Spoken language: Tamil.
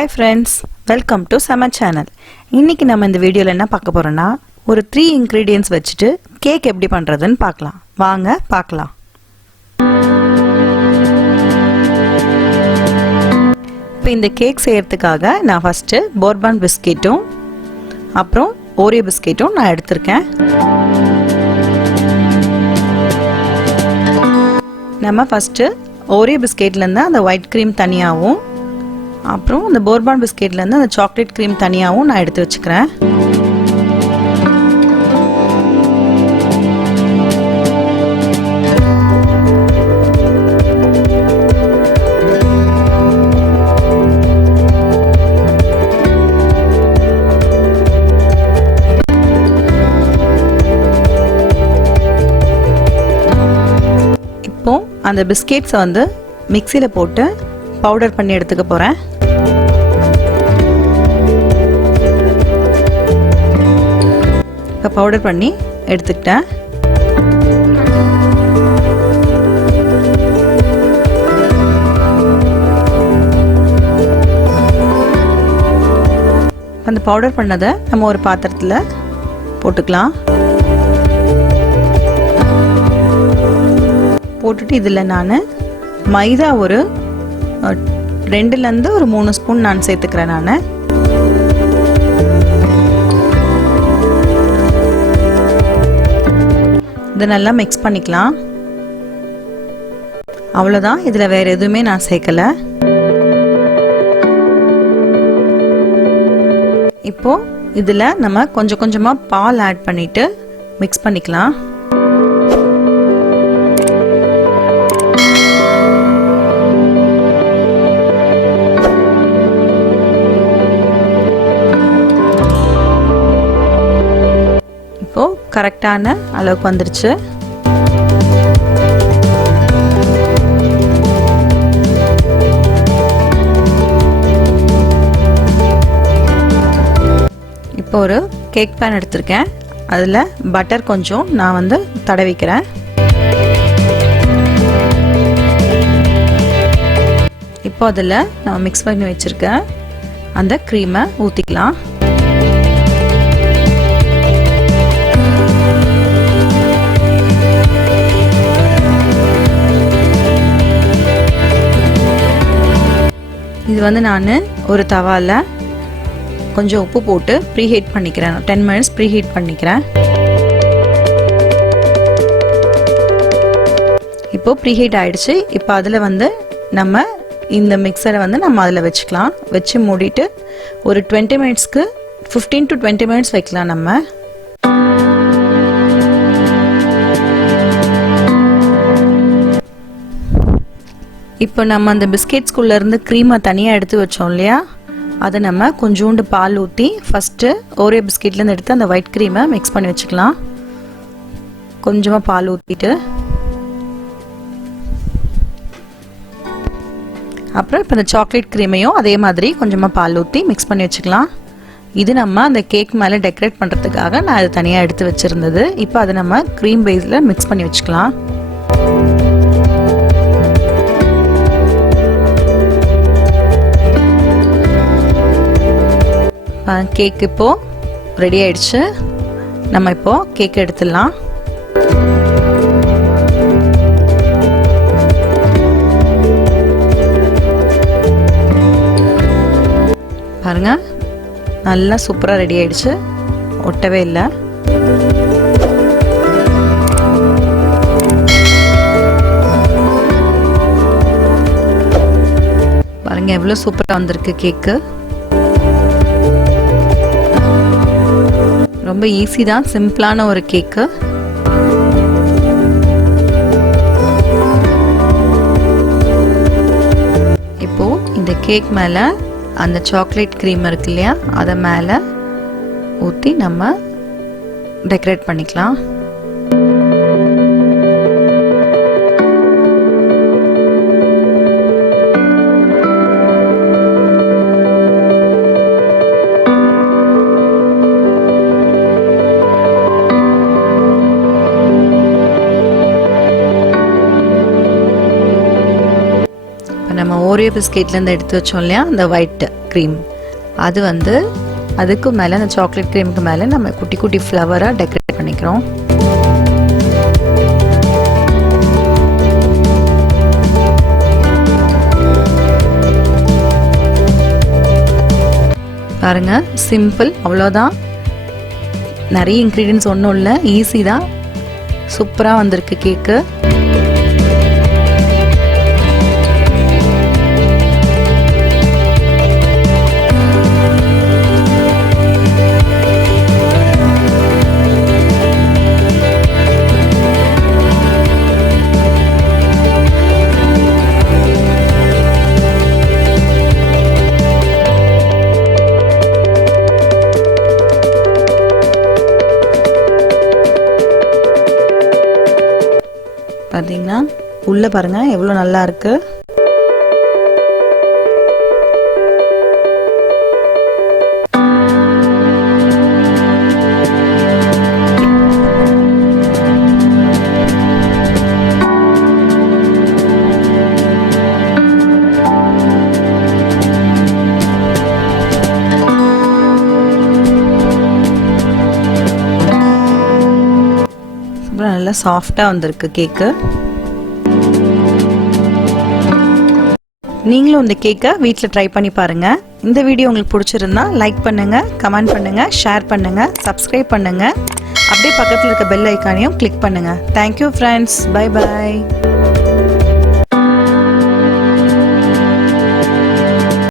Hi friends, welcome to Sama channel. இன்னைக்கு நம்ம இந்த வீடியோல என்ன பார்க்க போறோம்னா ஒரு 3 ingredients வச்சிட்டு கேக் எப்படி பண்றதுன்னு பார்க்கலாம். வாங்க பார்க்கலாம். இப்போ இந்த கேக் செய்யிறதுக்காக நான் ஃபர்ஸ்ட் bourbon biscuitம் அப்புறம் oreo biscuitம் நான் எடுத்துர்க்கேன். நம்ம ஃபர்ஸ்ட் oreo biscuitல இருந்து அந்த white cream தனியாவும் அப்புறம் அந்த bourbon biscuitல இருந்து அந்த chocolate cream தனியாவும் நான் எடுத்து வச்சுக்கிறேன். இப்போ அந்த பிஸ்கட்ஸ் வந்து மிக்ஸில போட்டு பவுடர் பண்ணி எடுத்துக்க போறேன். பவுடர் பண்ணி எடுத்துக்கிட்டேன். அந்த பவுடர் பண்ணதை நம்ம ஒரு பாத்திரத்தில் போட்டுக்கலாம். போட்டுட்டு இதில் நான் மைதா ஒரு 2லேருந்து ஒரு 3 ஸ்பூன் நான் சேர்த்துக்கிறேன். நான் இதை நல்லா மிக்ஸ் பண்ணிக்கலாம். அவ்வளோதான், இதில் வேறு எதுவுமே நான் சேர்க்கலை. இப்போ இதில் நம்ம கொஞ்சம் கொஞ்சமாக பால் ஆட் பண்ணிட்டு மிக்ஸ் பண்ணிக்கலாம். இப்போ கரெக்டான அளவுக்கு வந்துருச்சு. இப்போ ஒரு கேக் பேன் எடுத்திருக்கேன். அதில் பட்டர் கொஞ்சம் நான் வந்து தடவிக்கிறேன். இப்போ அதில் நான் மிக்ஸ் பண்ணி வச்சிருக்கேன் அந்த க்ரீமை ஊற்றிக்கலாம். இது வந்து நான் ஒரு தவால கொஞ்சம் உப்பு போட்டு ப்ரீஹீட் பண்ணிக்கிறேன். 10 மினிட்ஸ் ப்ரீஹீட் பண்ணிக்கிறேன். இப்போ ப்ரீஹீட் ஆயிடுச்சு. இப்போ அதில் வந்து நம்ம இந்த மிக்சரை வந்து நம்ம அதில் வச்சுக்கலாம். வச்சு மூடிட்டு ஒரு 20 மினிட்ஸ்க்கு 15 to 20 மினிட்ஸ் வைக்கலாம். நம்ம இப்போ நம்ம அந்த பிஸ்கெட்ஸ்குள்ளே இருந்து க்ரீமை தனியாக எடுத்து வச்சோம் இல்லையா, அதை நம்ம கொஞ்சோண்டு பால் ஊற்றி ஃபஸ்ட்டு ஓரியோ பிஸ்கெட்லேருந்து எடுத்து அந்த ஒயிட் க்ரீமை மிக்ஸ் பண்ணி வச்சுக்கலாம். கொஞ்சமாக பால் ஊற்றிட்டு அப்புறம் இப்போ இந்த சாக்லேட் க்ரீமையும் அதே மாதிரி கொஞ்சமாக பால் ஊற்றி மிக்ஸ் பண்ணி வச்சுக்கலாம். இது நம்ம அந்த கேக் மேலே டெக்கரேட் பண்ணுறதுக்காக நான் அதை தனியாக எடுத்து வச்சுருந்தது. இப்போ அதை நம்ம க்ரீம் பேஸில் மிக்ஸ் பண்ணி வச்சுக்கலாம். கேக் இப்போ ரெடி ஆயிடுச்சு. நம்ம இப்போ கேக் எடுத்துடலாம். பாருங்க, நல்லா சூப்பரா ரெடி ஆயிடுச்சு. ஒட்டவே இல்லை. பாருங்க எவ்வளவு சூப்பரா வந்திருக்கு கேக்கு. ரொம்ப ஈஸி தான், சிம்பிளான ஒரு கேக்கு. இப்போ இந்த கேக் மேலே அந்த சாக்லேட் க்ரீம் இருக்கு இல்லையா, அதை மேலே ஊற்றி நம்ம டெக்கரேட் பண்ணிக்கலாம். நம்ம ஓரியோ பிஸ்கெட்லேருந்து எடுத்து வச்சோம் இல்லையா அந்த ஒயிட், க்ரீம். அது வந்து அதுக்கு மேலே அந்த சாக்லேட் க்ரீமுக்கு மேலே நம்ம குட்டி குட்டி ஃப்ளவராக டெக்கரேட் பண்ணிக்கிறோம். பாருங்க, சிம்பிள், அவ்வளோதான். நிறைய இன்க்ரீடியன்ஸ் ஒன்றும் இல்லை, ஈஸி தான். சூப்பராக வந்திருக்கு கேக்கு. பார்த்தீங்கன்னா உள்ளே பாருங்கள் எவ்வளோ நல்லா இருக்கு. நல்லா சாஃப்டாக வந்திருக்கு கேக்கு. நீங்களும் இந்த கேக்கை வீட்டில் ட்ரை பண்ணி பாருங்கள். இந்த வீடியோ உங்களுக்கு பிடிச்சிருந்தா லைக் பண்ணுங்கள், கமெண்ட் பண்ணுங்கள், ஷேர் பண்ணுங்கள், சப்ஸ்கிரைப் பண்ணுங்கள். அப்படியே பக்கத்தில் இருக்க பெல் ஐக்கானையும் கிளிக் பண்ணுங்கள். Thank you friends. Bye bye.